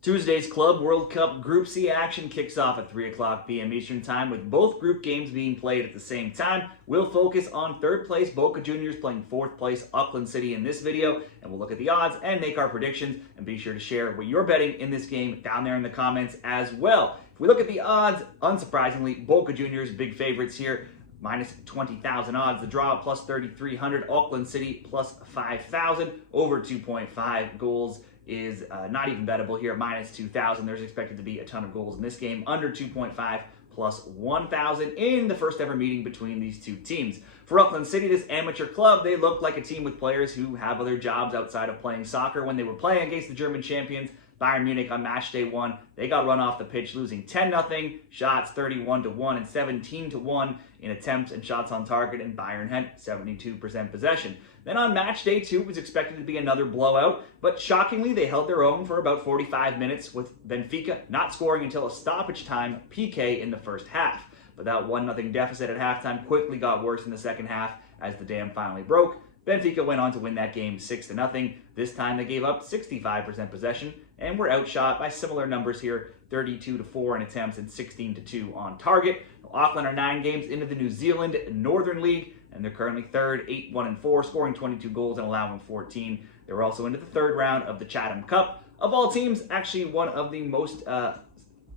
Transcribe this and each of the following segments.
Tuesday's Club World Cup Group C action kicks off at 3 o'clock p.m. Eastern Time with both group games being played at the same time. We'll focus on third place Boca Juniors playing fourth place Auckland City in this video, and we'll look at the odds and make our predictions, and be sure to share what you're betting in this game down there in the comments as well. If we look at the odds, unsurprisingly, Boca Juniors big favorites here. Minus 20,000 odds. The draw plus 3,300. Auckland City plus 5,000. Over 2.5 goals is not even bettable here at minus 2,000. There's expected to be a ton of goals in this game. Under 2.5 plus 1,000 in the first ever meeting between these two teams. For Auckland City, this amateur club, they look like a team with players who have other jobs outside of playing soccer. When they were playing against the German champions, Bayern Munich on Matchday 1, they got run off the pitch, losing 10-0, shots 31-1 and 17-1 in attempts and shots on target, and Bayern had 72% possession. Then on Matchday 2, it was expected to be another blowout, but shockingly, they held their own for about 45 minutes, with Benfica not scoring until a stoppage time PK in the first half. But that 1-0 deficit at halftime quickly got worse in the second half as the dam finally broke. Benfica went on to win that game 6-0. This time they gave up 65% possession and were outshot by similar numbers here, 32-4 in attempts and 16-2 on target. Auckland are 9 games into the New Zealand Northern League, and they're currently third, 8-1-4, scoring 22 goals and allowing 14. They were also into the third round of the Chatham Cup. Of all teams, actually one of the most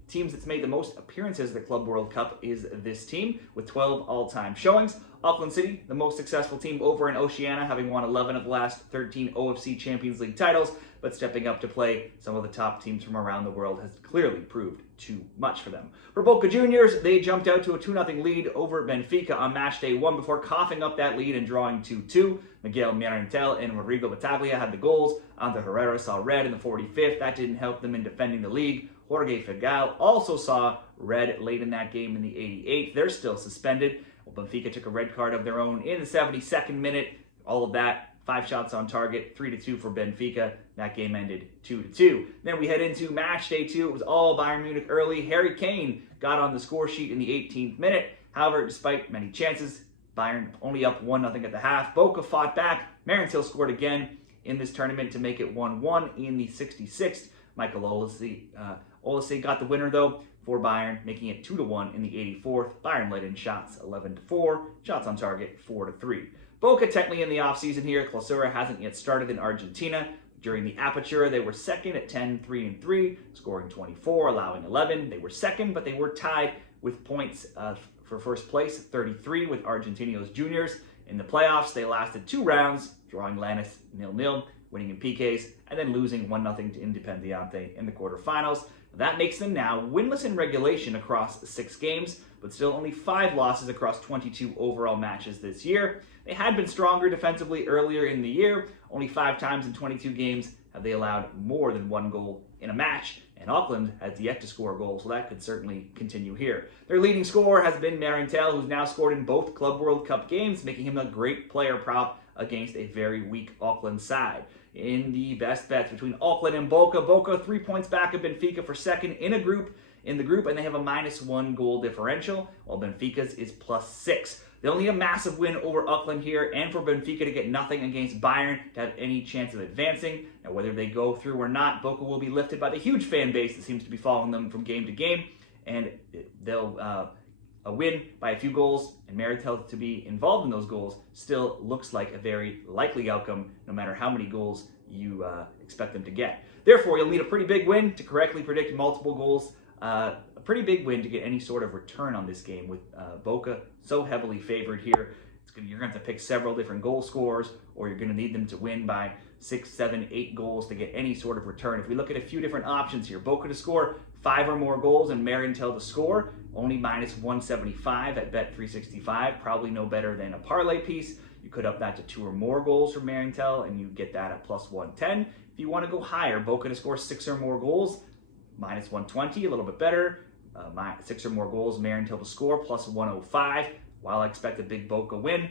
teams that's made the most appearances at the Club World Cup is this team, with 12 all-time showings. Auckland City, the most successful team over in Oceania, having won 11 of the last 13 OFC Champions League titles, but stepping up to play some of the top teams from around the world has clearly proved too much for them. For Boca Juniors, they jumped out to a 2-0 lead over Benfica on Matchday 1 before coughing up that lead and drawing 2-2. Miguel Metivier and Rodrigo Metivier had the goals. Andre Herrera saw red in the 45th. That didn't help them in defending the league. Jorge Figal also saw red late in that game in the 88th. They're still suspended. Well, Benfica took a red card of their own in the 72nd minute. All of that, 5 shots on target, 3-2 for Benfica. That game ended 2-2. Then we head into match day 2. It was all Bayern Munich early. Harry Kane got on the score sheet in the 18th minute. However, despite many chances, Bayern only up 1-0 at the half. Boca fought back. Marantil scored again in this tournament to make it 1-1 in the 66th. Michael Olise got the winner, though, for Bayern, making it 2-1 in the 84th. Bayern led in shots 11-4, shots on target 4-3. Boca technically in the offseason here. Clausura hasn't yet started in Argentina. During the Apertura, they were second at 10-3-3, scoring 24, allowing 11. They were second, but they were tied with points for first place, 33 with Argentinos Juniors. In the playoffs, they lasted 2 rounds, drawing Lannis 0-0, winning in PKs, and then losing 1-0 to Independiente in the quarterfinals. That makes them now winless in regulation across 6 games, but still only 5 losses across 22 overall matches this year. They had been stronger defensively earlier in the year. Only 5 times in 22 games have they allowed more than 1 goal in a match, and Auckland has yet to score a goal, so that could certainly continue here. Their leading scorer has been Marantil, who's now scored in both Club World Cup games, making him a great player prop against a very weak Auckland side. In the best bets between Auckland and Boca, Boca 3 points back of Benfica for second in the group, and they have a -1 goal differential, while Benfica's is +6. They'll need a massive win over Auckland here, and for Benfica to get nothing against Bayern to have any chance of advancing. Now, whether they go through or not, Boca will be lifted by the huge fan base that seems to be following them from game to game, and they'll a win by a few goals, and Marantil to be involved in those goals still looks like a very likely outcome, no matter how many goals you expect them to get. Therefore, you'll need a pretty big win to correctly predict multiple goals. A pretty big win to get any sort of return on this game, with Boca so heavily favored here. You're going to have to pick several different goal scorers, or you're going to need them to win by 6, 7, 8 goals to get any sort of return. If we look at a few different options here, Boca to score 5 or more goals and Marantil to score, only -175 at Bet365, probably no better than a parlay piece. You could up that to 2 or more goals for Marantil, and you get that at +110. If you want to go higher, Boca to score 6 or more goals, -120, a little bit better. 6 or more goals, Marantil to score, +105. While I expect a big Boca win,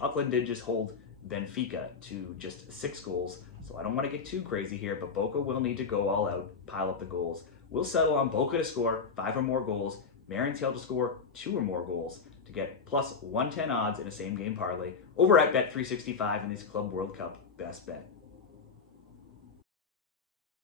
Auckland did just hold Benfica to just 6 goals. So I don't want to get too crazy here, but Boca will need to go all out, pile up the goals. We'll settle on Boca to score 5 or more goals, Marantil to score 2 or more goals to get +110 odds in a same game parlay over at Bet365 in this Club World Cup best bet.